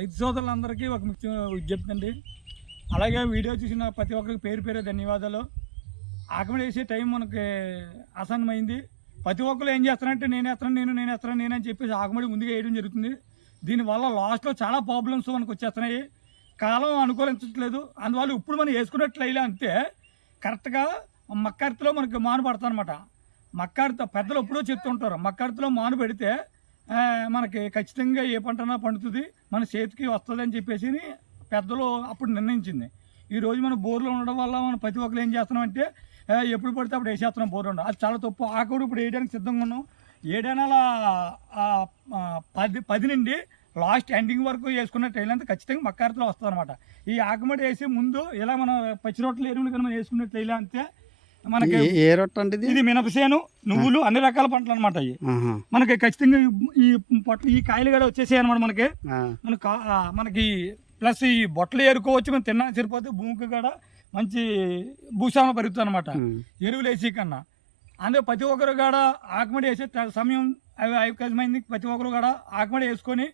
రైతు సోదరులందరికీ ఒక ముఖ్య విజ్ఞప్తి అండి. అలాగే వీడియో చూసిన ప్రతి ఒక్కరికి పేరు పేరు ధన్యవాదాలు. ఆకమడి వేసే టైం మనకి ఆసన్నమైంది. ప్రతి ఒక్కరు ఏం చేస్తారంటే నేను వేస్తాను నేను నేను వేస్తాను నేను అని చెప్పేసి ఆకమడి ముందుగా వేయడం జరుగుతుంది. దీనివల్ల లాస్ట్లో చాలా ప్రాబ్లమ్స్ మనకు వచ్చేస్తున్నాయి. కాలం అనుకూలించట్లేదు. అందువల్ల ఇప్పుడు మనం వేసుకున్నట్లయితే అంతే కరెక్ట్గా మక్కర్తిలో మనకి మాను పడతాం అనమాట మక్కర్త పెద్దలు ఎప్పుడూ చెప్తుంటారు మక్కర్తిలో మాను పెడితే మనకి ఖచ్చితంగా ఏ పంటనా పండుతుంది మన చేతికి వస్తుంది అని చెప్పేసి పెద్దలు అప్పుడు నిర్ణయించింది. ఈ రోజు మన బోర్లో ఉండడం వల్ల మనం ప్రతి ఒక్కరు ఏం చేస్తున్నాం అంటే ఎప్పుడు పడితే అప్పుడు వేసేస్తున్నాం బోర్లు ఉండడం. అది చాలా తప్పు. ఆకుడు ఇప్పుడు వేయడానికి సిద్ధంగా ఉన్నాం. ఏడేనాల పది పది నుండి లాస్ట్ ఎండింగ్ వరకు వేసుకున్న ట్రైల్ అంతా ఖచ్చితంగా మక్కారతలో వస్తుంది అనమాట ఈ ఆకుమడి వేసి ముందు ఇలా మనం పచ్చి రొట్టెలు ఎరువులు కనుక వేసుకున్న ట్రైల్ అంతే. మనకి ఏ- రొట్టె అంటే ఇది మినపసేను నువ్వులు అన్ని రకాల పంటలు అనమాట ఇవి ఆహా. మనకి ఖచ్చితంగా ఈ పొట్ల ఈ కాయలు కూడా వచ్చేసాయి అనమాట మనకి. ఆ. మన కా- ఆ, మనకి ప్లస్ ఈ బొట్టలు ఏరుకోవచ్చు మనం తిన్నా సరిపోతే భూమికి కూడా మంచి భూస్వామ పెరుగుతుంది అనమాట. ఎరువులు వేసి కన్నా. అందుకే ప్రతి ఒక్కరు కూడా ఆకుమడి వేసే సమయం అవి అవకాశమైంది ప్రతి ఒక్కరు కూడా ఆకుమడి వేసుకొని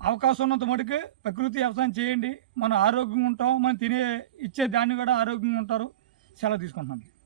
అవకాశం ఉన్నంత మటుకు ప్రకృతి వ్యవసాయం చేయండి. మనం ఆరోగ్యంగా ఉంటాం మనం తినే ఇచ్చే దాన్ని కూడా ఆరోగ్యంగా ఉంటారు. సెలవు తీసుకుంటున్నాను.